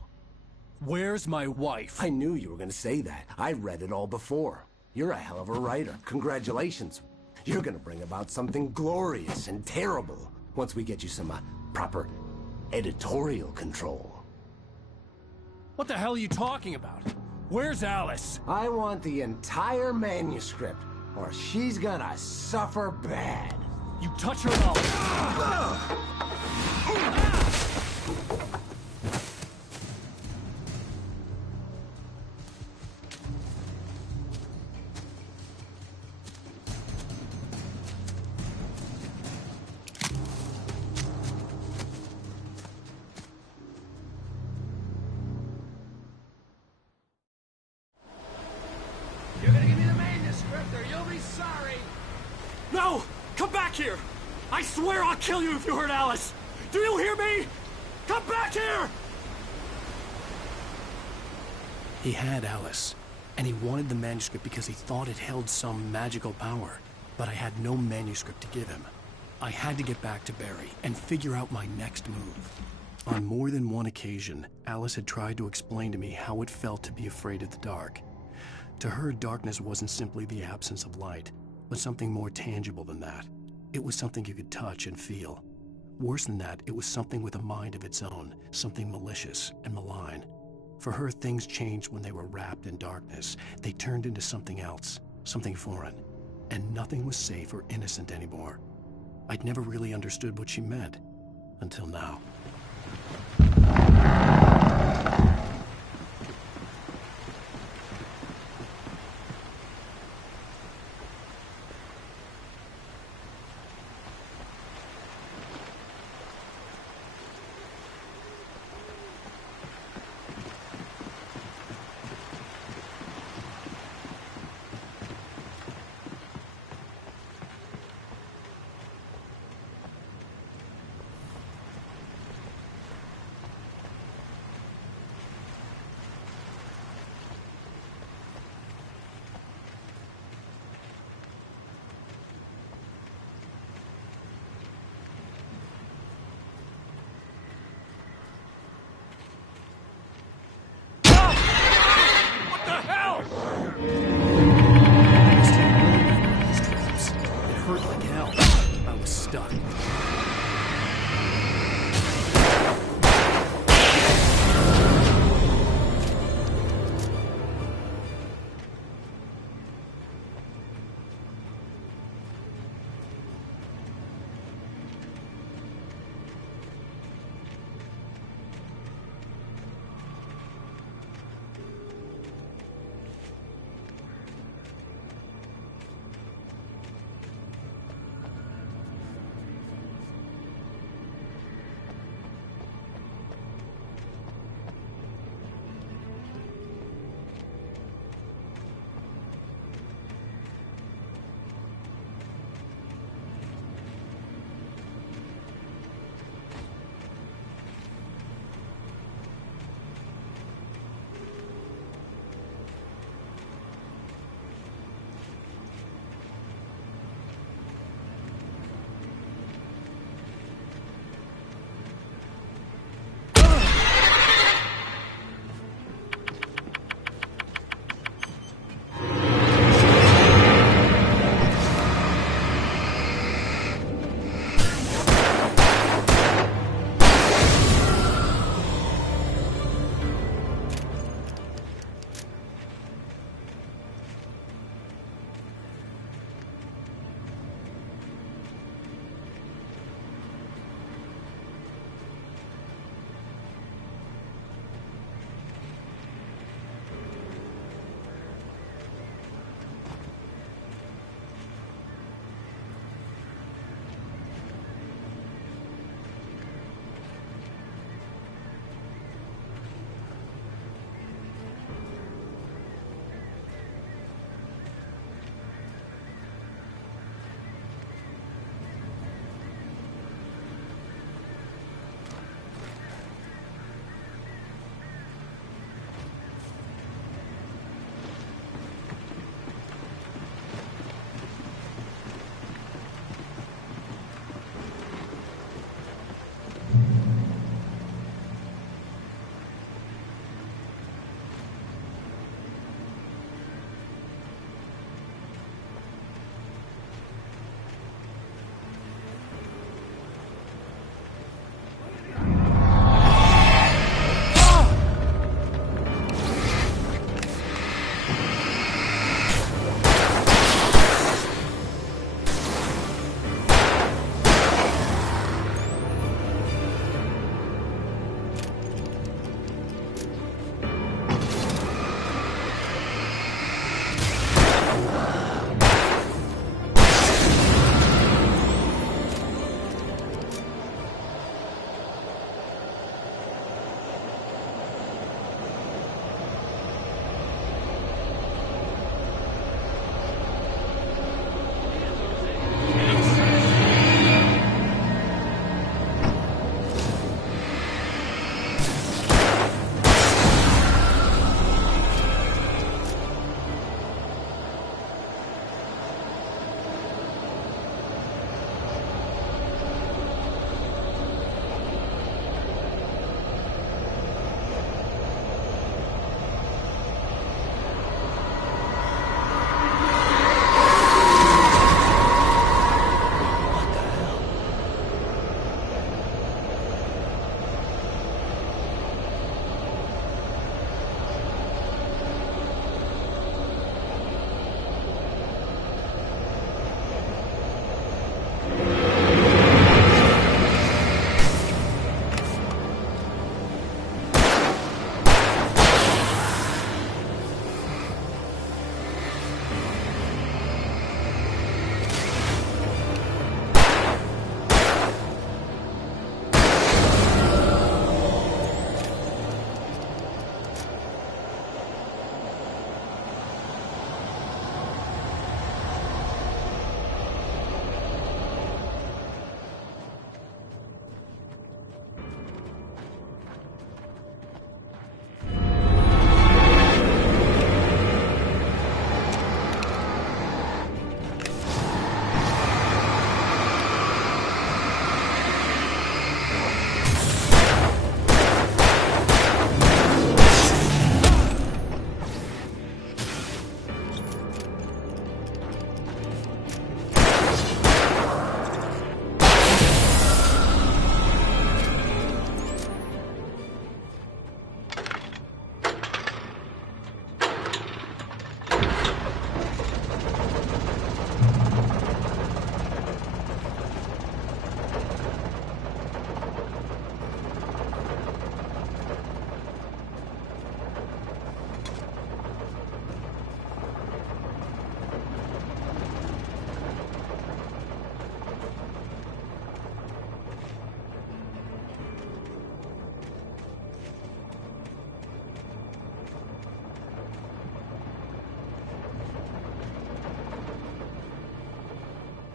Where's my wife? I knew you were gonna say that. I read it all before. You're a hell of a writer. Congratulations. You're gonna bring about something glorious and terrible once we get you some proper editorial control. What the hell are you talking about? Where's Alice? I want the entire manuscript, or she's gonna suffer bad. You touch her and I'll... You're gonna give me the manuscript or you'll be sorry. No! Come back here! I swear I'll kill you if you hurt Alice! Do you hear me? Come back here! He had Alice, and he wanted the manuscript because he thought it held some magical power. But I had no manuscript to give him. I had to get back to Barry and figure out my next move. On more than one occasion, Alice had tried to explain to me how it felt to be afraid of the dark. To her, darkness wasn't simply the absence of light, but something more tangible than that. It was something you could touch and feel. Worse than that, it was something with a mind of its own, something malicious and malign. For her, things changed when they were wrapped in darkness. They turned into something else, something foreign, and nothing was safe or innocent anymore. I'd never really understood what she meant, until now.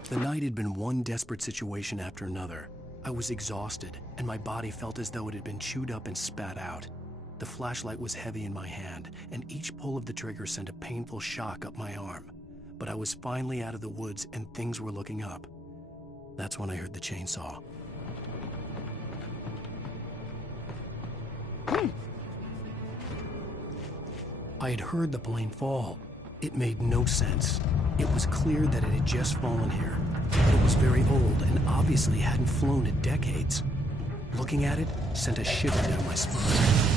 The night had been one desperate situation after another. I was exhausted, and my body felt as though it had been chewed up and spat out. The flashlight was heavy in my hand, and each pull of the trigger sent a painful shock up my arm. But I was finally out of the woods, and things were looking up. That's when I heard the chainsaw. I had heard the plane fall. It made no sense. It was clear that it had just fallen here. It was very old and obviously hadn't flown in decades. Looking at it sent a shiver down my spine.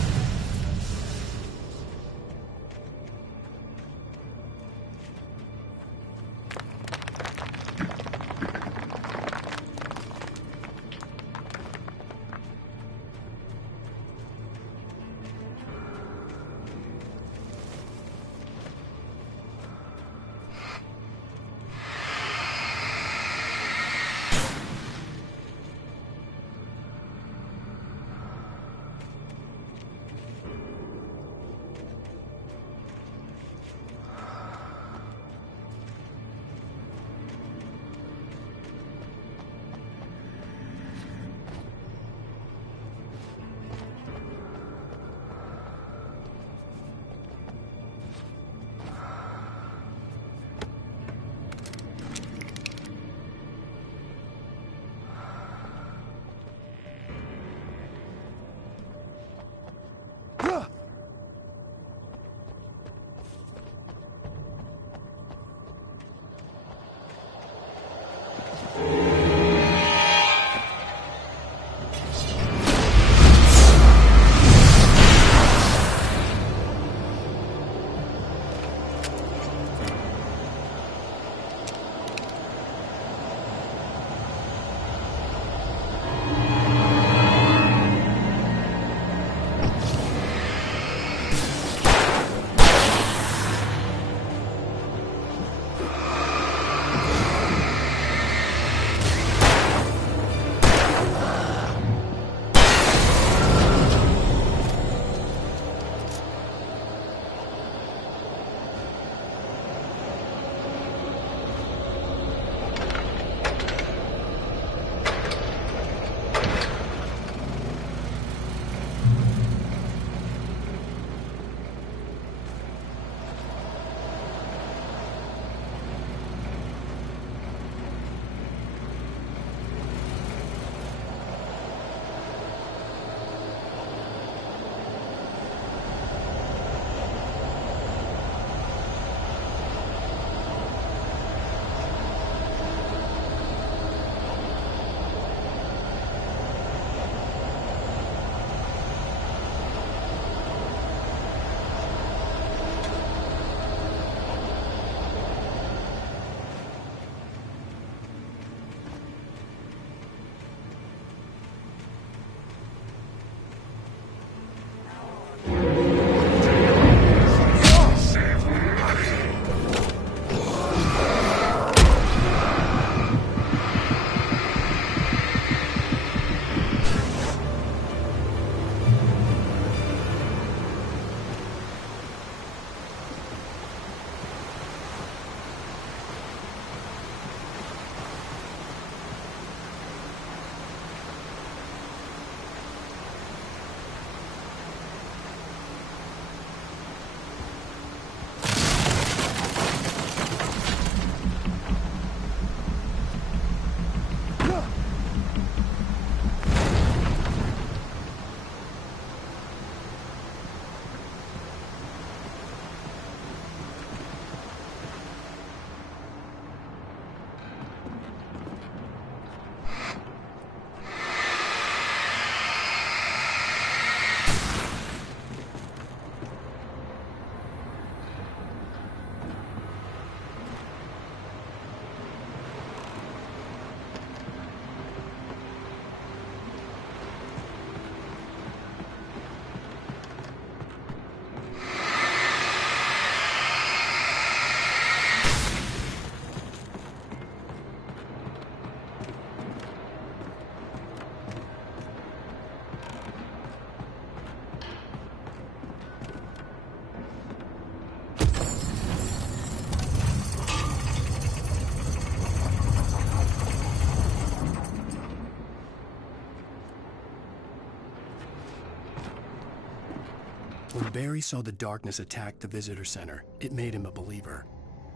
When Barry saw the darkness attack the visitor center, it made him a believer.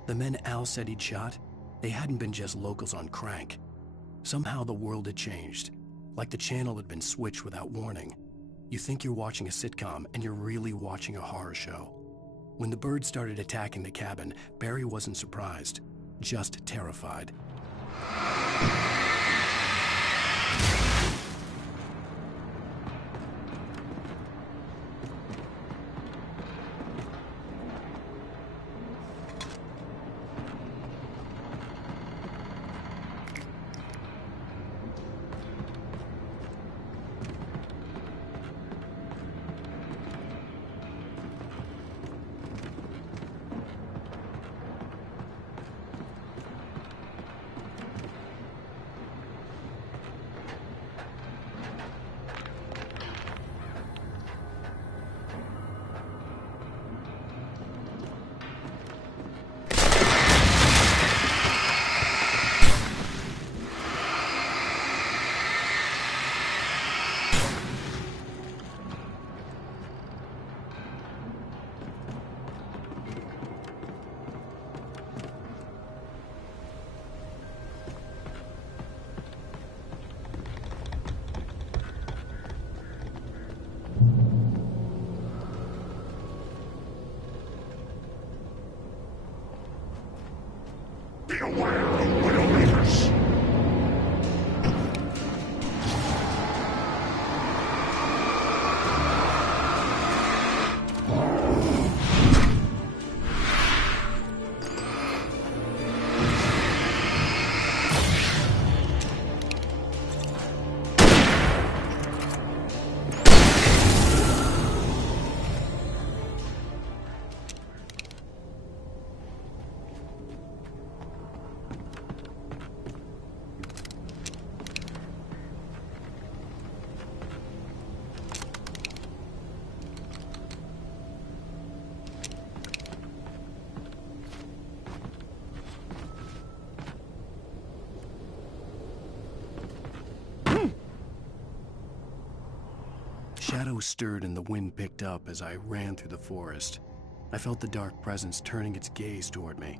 The men Al said he'd shot, they hadn't been just locals on crank. Somehow the world had changed, like the channel had been switched without warning. You think you're watching a sitcom, and you're really watching a horror show. When the birds started attacking the cabin, Barry wasn't surprised, just terrified. Beware of Widowmakers! Shadows stirred and the wind picked up as I ran through the forest. I felt the dark presence turning its gaze toward me.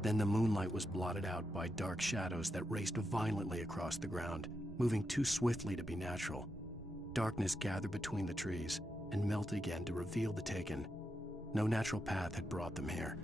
Then the moonlight was blotted out by dark shadows that raced violently across the ground, moving too swiftly to be natural. Darkness gathered between the trees and melted again to reveal the Taken. No natural path had brought them here.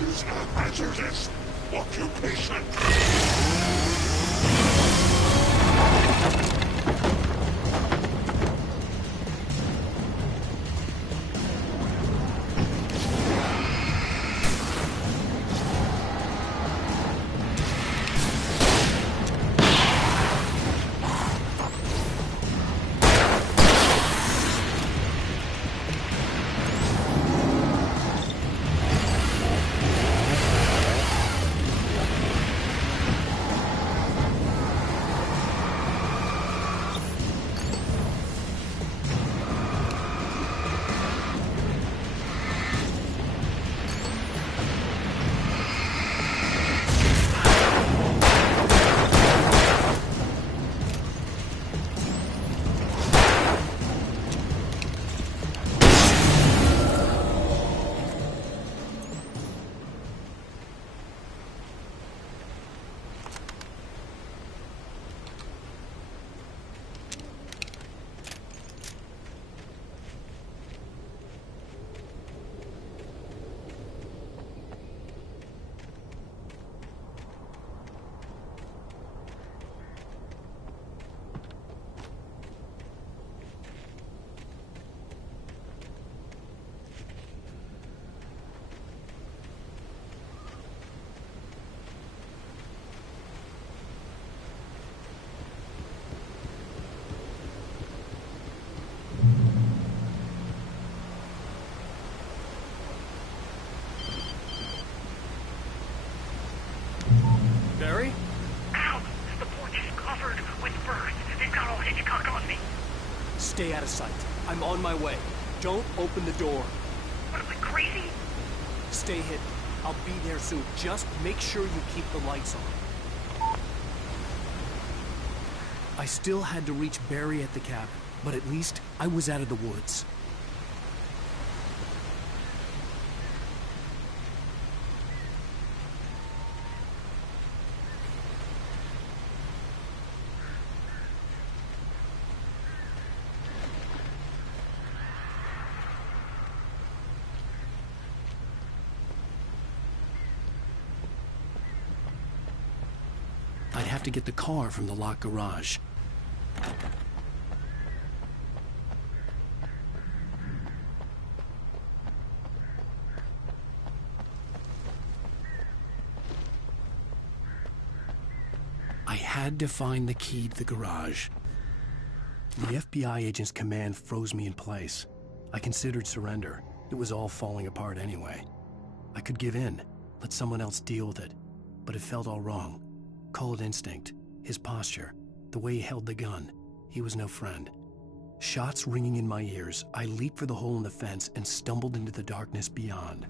Is a hazardous occupation. Stay out of sight. I'm on my way. Don't open the door. What am I, crazy? Stay hidden. I'll be there soon. Just make sure you keep the lights on. I still had to reach Barry at the cabin, but at least I was out of the woods. I'd have to get the car from the locked garage. I had to find the key to the garage. The FBI agent's command froze me in place. I considered surrender. It was all falling apart anyway. I could give in, let someone else deal with it, but it felt all wrong. Call it instinct, his posture, the way he held the gun. He was no friend. Shots ringing in my ears, I leaped for the hole in the fence and stumbled into the darkness beyond.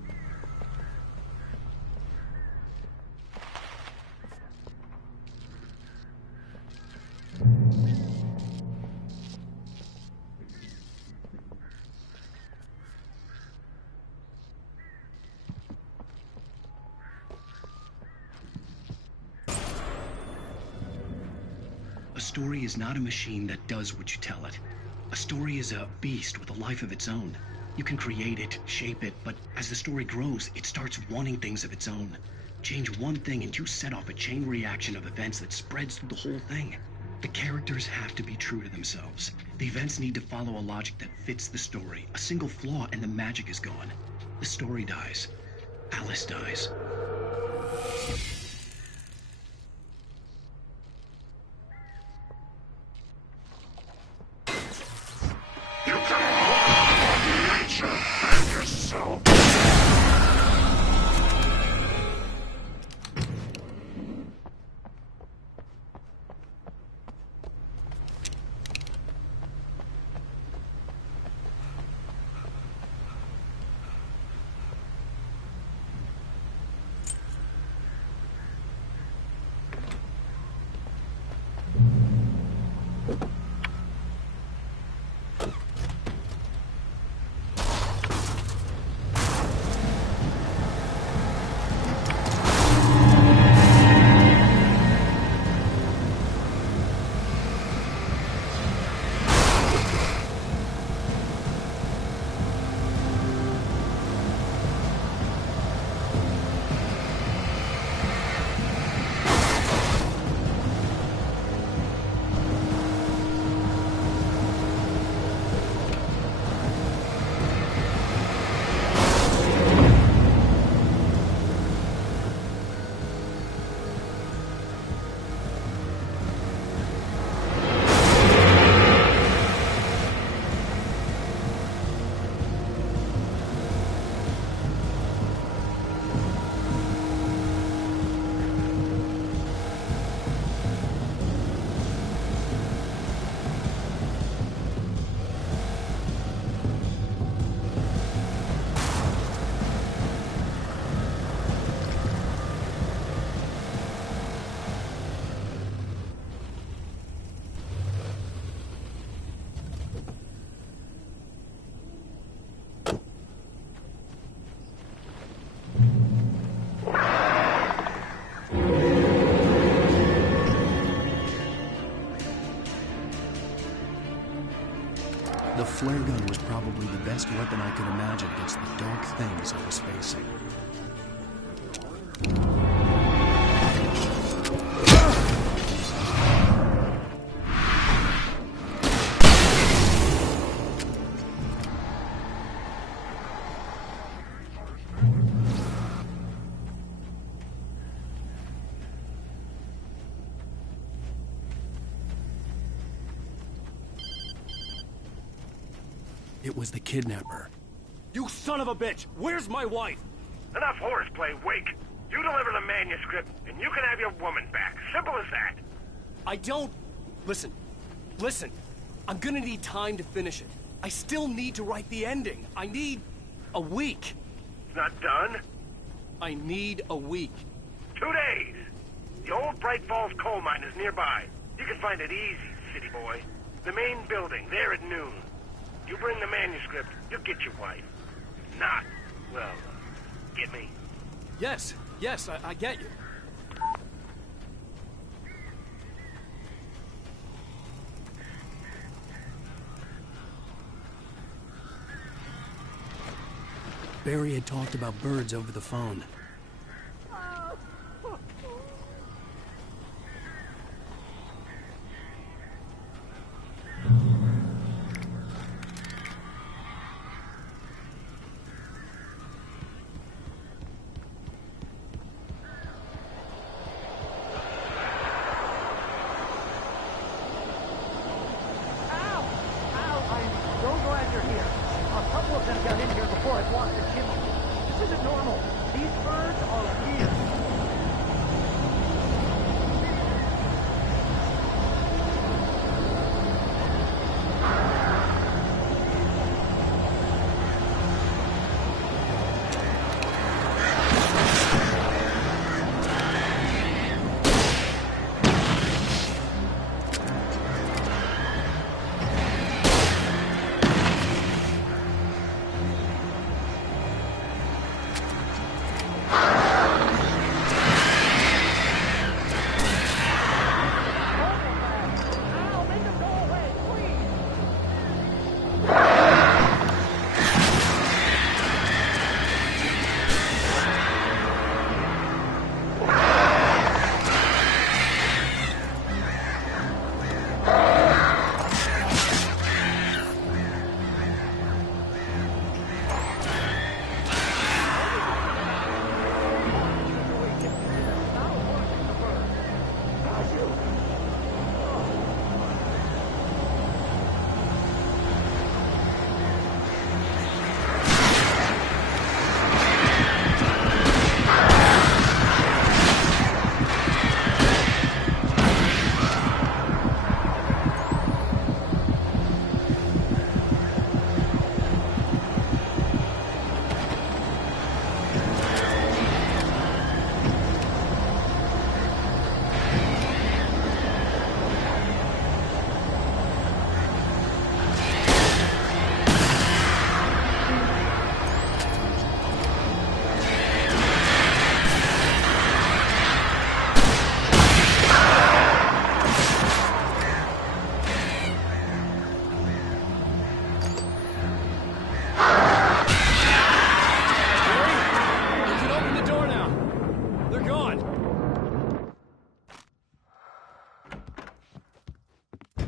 A story is not a machine that does what you tell it. A story is a beast with a life of its own. You can create it, shape it, but as the story grows, it starts wanting things of its own. Change one thing and you set off a chain reaction of events that spreads through the whole thing. The characters have to be true to themselves. The events need to follow a logic that fits the story. A single flaw and the magic is gone. The story dies. Alice dies. The flare gun was probably the best weapon I could imagine against the dark things I was facing. It was the kidnapper. You son of a bitch! Where's my wife? Enough horseplay, Wake. You deliver the manuscript, and you can have your woman back. Simple as that. I don't... Listen. I'm gonna need time to finish it. I still need to write the ending. I need a week. It's not done? I need a week. 2 days! The old Bright Falls coal mine is nearby. You can find it easy, city boy. The main building, there at noon. You bring the manuscript, you'll get your wife. Not, well, get me? Yes, I get you. Barry had talked about birds over the phone.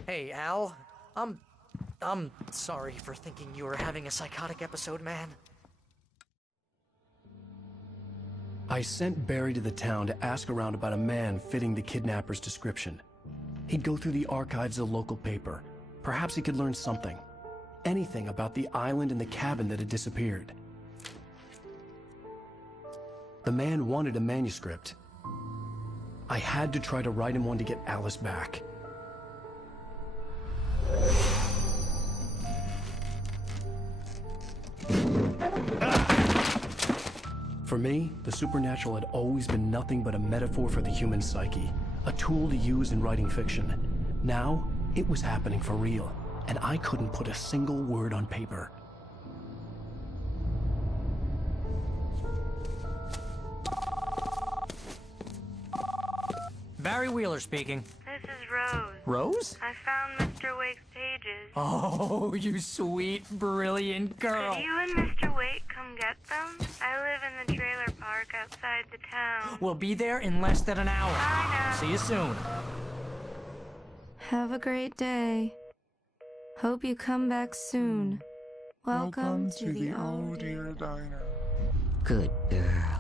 Hey, Al. I'm sorry for thinking you were having a psychotic episode, man. I sent Barry to the town to ask around about a man fitting the kidnapper's description. He'd go through the archives of the local paper. Perhaps he could learn something. Anything about the island and the cabin that had disappeared. The man wanted a manuscript. I had to try to write him one to get Alice back. For me, the supernatural had always been nothing but a metaphor for the human psyche, a tool to use in writing fiction. Now, it was happening for real, and I couldn't put a single word on paper. Barry Wheeler speaking. This is Rose. Rose? I found Mr. Wake's pages. Oh, you sweet, brilliant girl. Could you and Mr. Wake come get them? I live in the trailer park outside the town. We'll be there in less than an hour. I know. See you soon. Have a great day. Hope you come back soon. Welcome to the Oh Dear Diner. Good girl.